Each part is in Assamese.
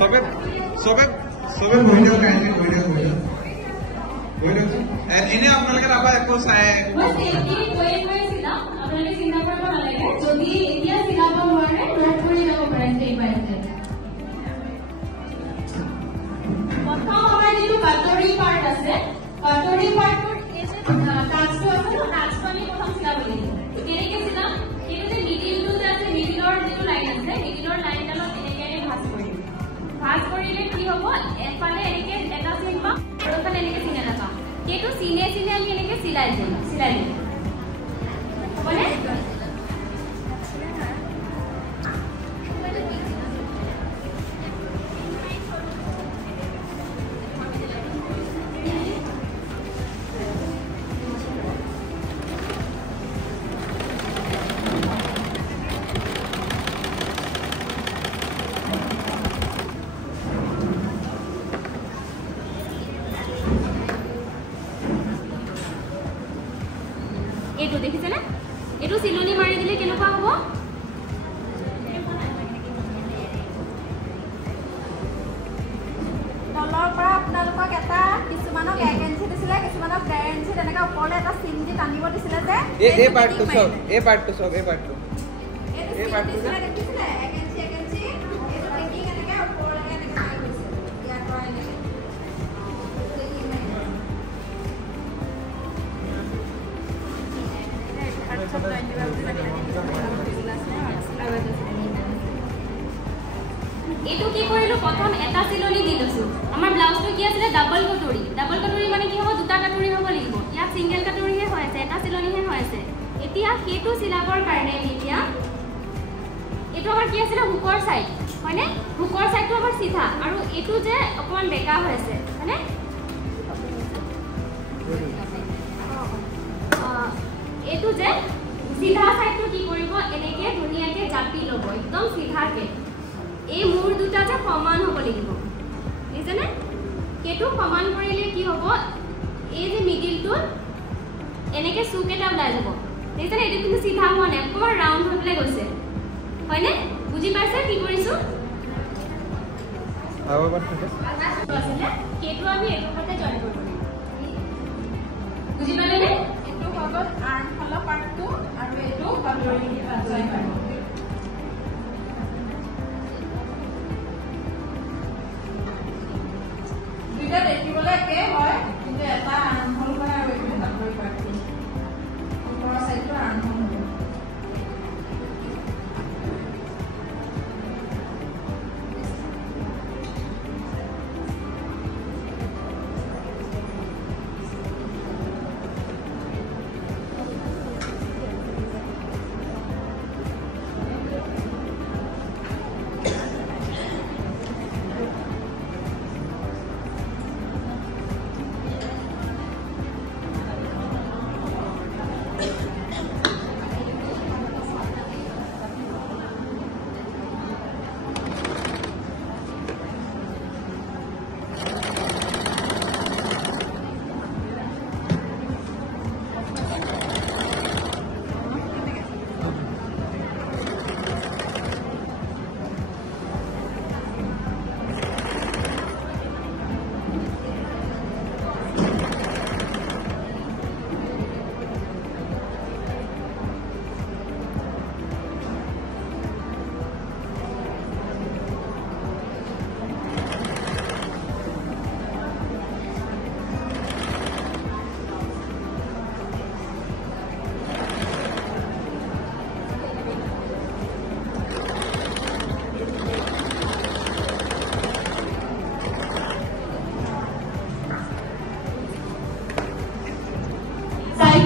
সবে সবে সবে বইটা কাইন্ডলি বইটা এনে আপোনালোকে আবাৰ একো চাই বস এটি বইছিলাম আপোনালোকে চিন্তা কৰিব নালাগে যদি এতিয়া চিনাব নোৱাৰে নোট কৰি যাব পাৰে স্টেপ বাই স্টেপ প্ৰথম আমাৰ যিটো কাটৰি পাৰ্ট আছে কাটৰি পাৰ্টৰ এই যে টাস্কটো আছে ন টাস্কটো আমি প্ৰথম চিনাব লাগিব কেনেকৈ চিনাম কিন্তু যে মিডিলটো যে আছে মিডিলৰ যিটো লাইন আছে মিডিলৰ লাইনডালত এনেকৈ ভাঁজ কৰিলে কি হ'ব এফালে এনেকৈ এটা চিন পাম আৰু এফালে এনেকৈ চিন এটা পাম এইটো চিনে চিনে আমি এনেকৈ চিলাই দিম হ'বনে এইটো দেখিছেনে এইটো চিলনি মাৰি দিলে কেনেকুৱা হ'ব তলৰ পৰা আপোনালোকক এটা কিছুমানক 1 ইঞ্চি দিছিলে কিছুমানক 1.5 ইঞ্চি তেনেকৈ ওপৰলৈ এটা চিন দি টানিব দিছিলে যে এই পাৰ্টটো চব এই পাৰ্টটো দিছিলে দেখিছিলে 1 ইঞ্চি এইটো টেকিং এনেকৈ ওপৰলৈকে এনেকৈ মাৰি গৈছে ইয়াৰ পৰা এনেকৈ এইটো কি কৰিলো প্ৰথম এটা চিলনি দি লৈছো আমাৰ ব্লাউজটো কি আছিল ডাবল কটৰি মানে কি হ'ব দুটা কাটৰি হ'ব লাগিব ইয়াত সিঙ্গেল কাটৰিহে হৈ আছে এটা চিলনিহে হৈ আছে এতিয়া হেতু চিলাবৰ কাৰণে এতিয়া এটো আমাৰ কি আছিল হুকৰ সাইড মানে হুকৰ সাইডটো আমাৰ সিধা আৰু এটো যে অকমান বেকা হৈ আছে মানে এটো যে সিধা সাইডটো কি কৰিব এনেকে ধুনিয়াকে জাপি লব একদম সিধাকে এই মূৰ দুটা যে সমান হ'ব লাগিব বুজিছেনে কেটো সমান কৰিলে কি হ'ব এই যে মিডিলটো এনেকে সুক এটা ওলাই যাব বুজিছেনে এটো কিন্তু সিধা হোৱা নাই অকমান ৰাউন্ড হৈ পেলাই গৈছে হয়নে বুজি পাইছে কি কৰিছো আৰু এবাৰ থাকে আছিলে কেটো আমি এটো সাথে জয়েন কৰিব বুজি পালেনে এইটো হ'ল আৰ্ম হলৰ পাৰ্টটো আৰু এইটো কাটৰি জয়েন কৰিব দুটা দেখিবলৈ একে হয় কিন্তু এটা আৰ্ম হল হয় আৰু এইটো কাটৰি পাৰ্টটো ওপৰৰ সাইডটো আৰ্ম হল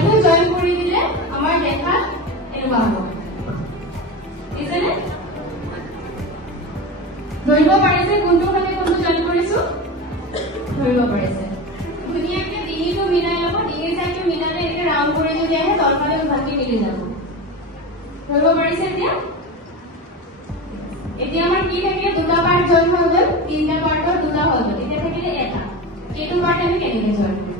হ'ব জয়েন কৰি দিলে আমাৰ দেখাত এনেকুৱা হ'ব বুজিছেনে ধৰিব পাৰিছে কোনটো ফালে কোনটো জয়েন কৰিছো ধৰিব পাৰিছে ধুনীয়াকৈ ডিঙিটো মিলাই ল'ব ডিঙিৰ চাইডটো মিলালে এনেকৈ ৰাউণ্ড কৰি যদি আহে তলফালে ভালকৈ মিলি যাব ধৰিব পাৰিছে এতিয়া আমাৰ কি থাকে দুটা পাৰ্ট জয়েন হৈ গ'ল তিনিটা পাৰ্টৰ দুটা হৈ গ'ল এতিয়া থাকিলে এটা এইটো পাৰ্ট আমি কেনেকৈ জয়েন কৰিম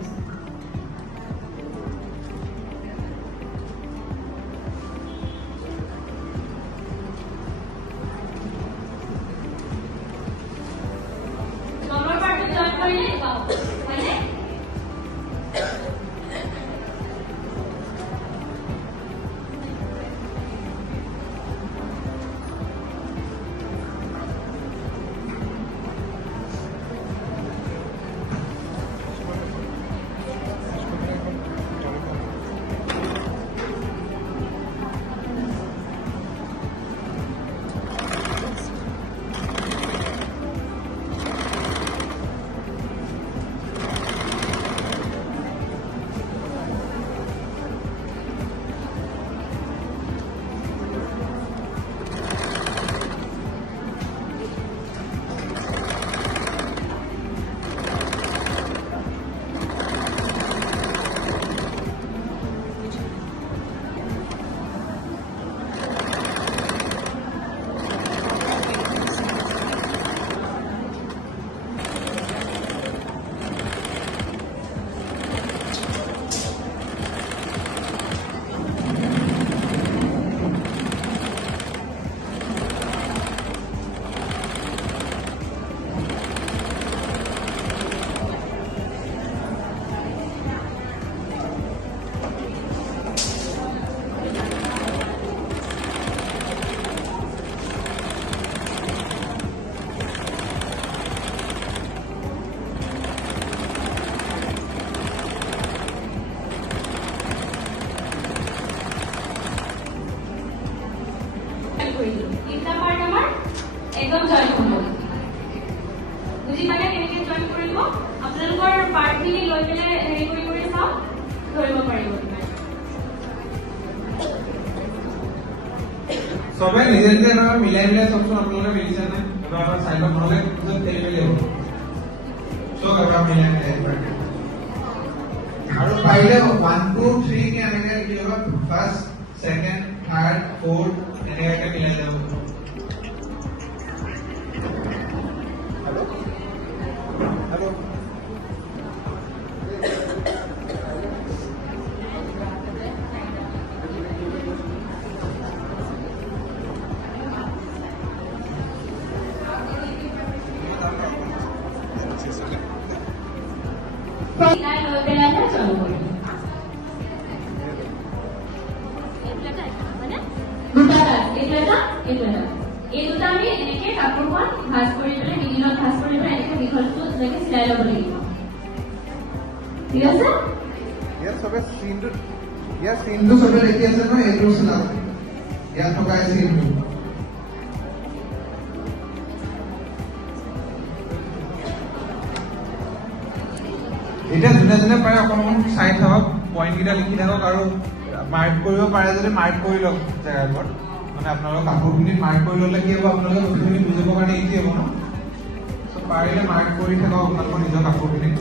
বুজি পালে কেনেকৈ জইন কৰিব আপোনালোকৰ পাৰ্টখিনি লৈ পেলাই হেৰি কৰি চাওক ধৰিব পাৰিব সবে নিজে নিজে মিলাই চাওকচোন আপোনালোকে মিলিছে নে এবাৰ চাইডত নহ'লে খেলি মেলি হ'ব চব এবাৰ মিলাই আৰু পাৰিলে 1 2 3 কে এনেকে লিখি ল'ব ফাৰ্ষ্ট সেকেন্ড থাৰ্ড ফৰ্থ এনেকে মিলাই যাব हेलो এই দুটা আমি এনেকে কাপোৰখন ভাঁজ কৰি পেলাই মিডিলত ভাঁজ কৰি পেলাই এনেকে দীঘলটো এনেকে চিলাই ল'ব লাগিব ঠিক আছে ইয়াৰ সবে চিনটো সবে দেখি আছে ন এইটো চিলাব ইয়াত থকা চিনটো এটা যোনে পাৰে অকণমান চাই থাকক পইণ্ট কেইটা লিখি থাকক আৰু মাৰ্ক কৰিব পাৰে যদি মাৰ্ক কৰি লওক জেগাবোৰত মানে আপোনালোকৰ কাপোৰখিনিত মাৰ্ক কৰি ল'লে কি হ'ব আপোনালোকে বস্তুখিনি বুজিবৰ কাৰণে ইজি হ'ব ন পাৰিলে মাৰ্ক কৰি থাকক আপোনালোকৰ নিজৰ কাপোৰখিনিত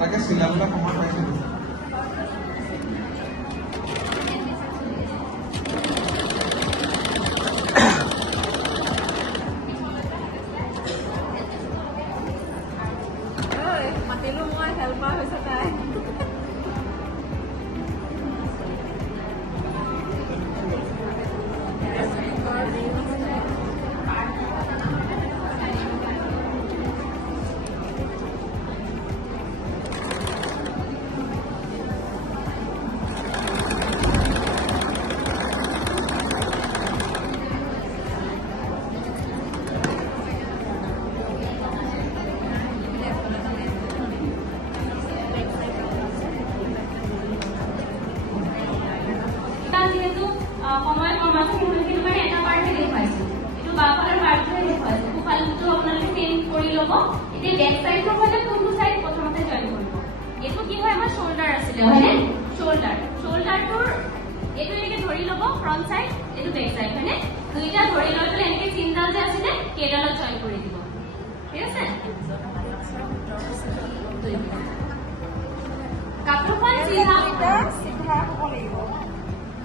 তাকে চিলাবলৈ সময় পাইছে মাতিলো মই হেল্পাৰ হৈছে তাই সময় কম আছে কিন্তু মানে এটা পাৰ্টে দেখুৱাইছো এইটো বাফালৰ পাৰ্টে দেখুৱাইছো কুফালটো আপোনালোকে চেঞ্জ কৰি ল'ব এতিয়া বেক সাইডৰ ফালে কোনটো সাইড প্ৰথমতে জইন কৰিব এইটো কি হয় আমাৰ শোল্ডাৰ আছিলে হয়নে শোল্ডাৰটোৰ এইটো এনেকে ধৰি ল'ব ফ্ৰন্ট সাইড এইটো বেক সাইড হয়নে দুইটা ধৰি লৈ পেলাই এনেকে চিনডাল যে আছিলে কেডালত জইন কৰি দিব ঠিক আছে কাপোৰখন চিধা হ'ব লাগিব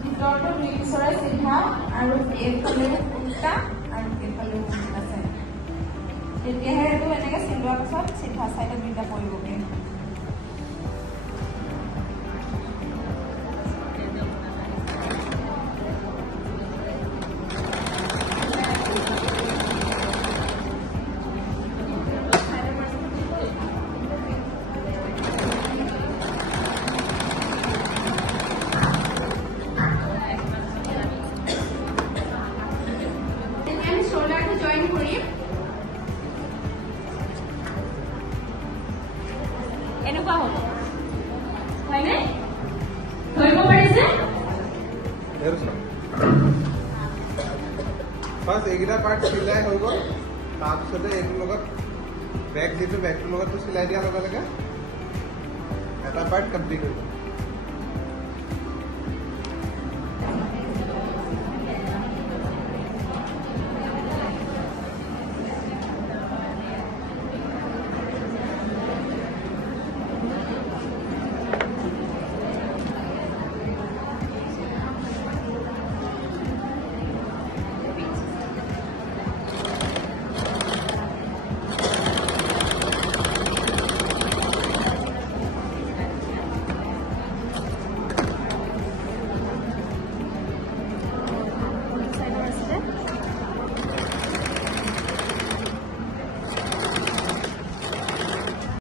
ভিতৰটো দুই পিছৰে চিধা আৰু এইফালে উল্টা আৰু এইফালে উল্টা চাইড তেতিয়াহে এইটো এনেকে চিলোৱাৰ পিছত চিধা চাইডত দুইটা পৰিবগৈ জইন কৰিম এনেকুৱা হ'ব হয়নে ধৰিব পাৰিছে ফাৰ্ষ্ট এইকেইটা পাৰ্ট চিলাই হৈ গ'ল তাৰপিছতে এইটোৰ লগত বেগটোৰ লগতটো চিলাই দিয়াৰ লগে লগে এটা পাৰ্ট কমপ্লিট হৈ গ'ল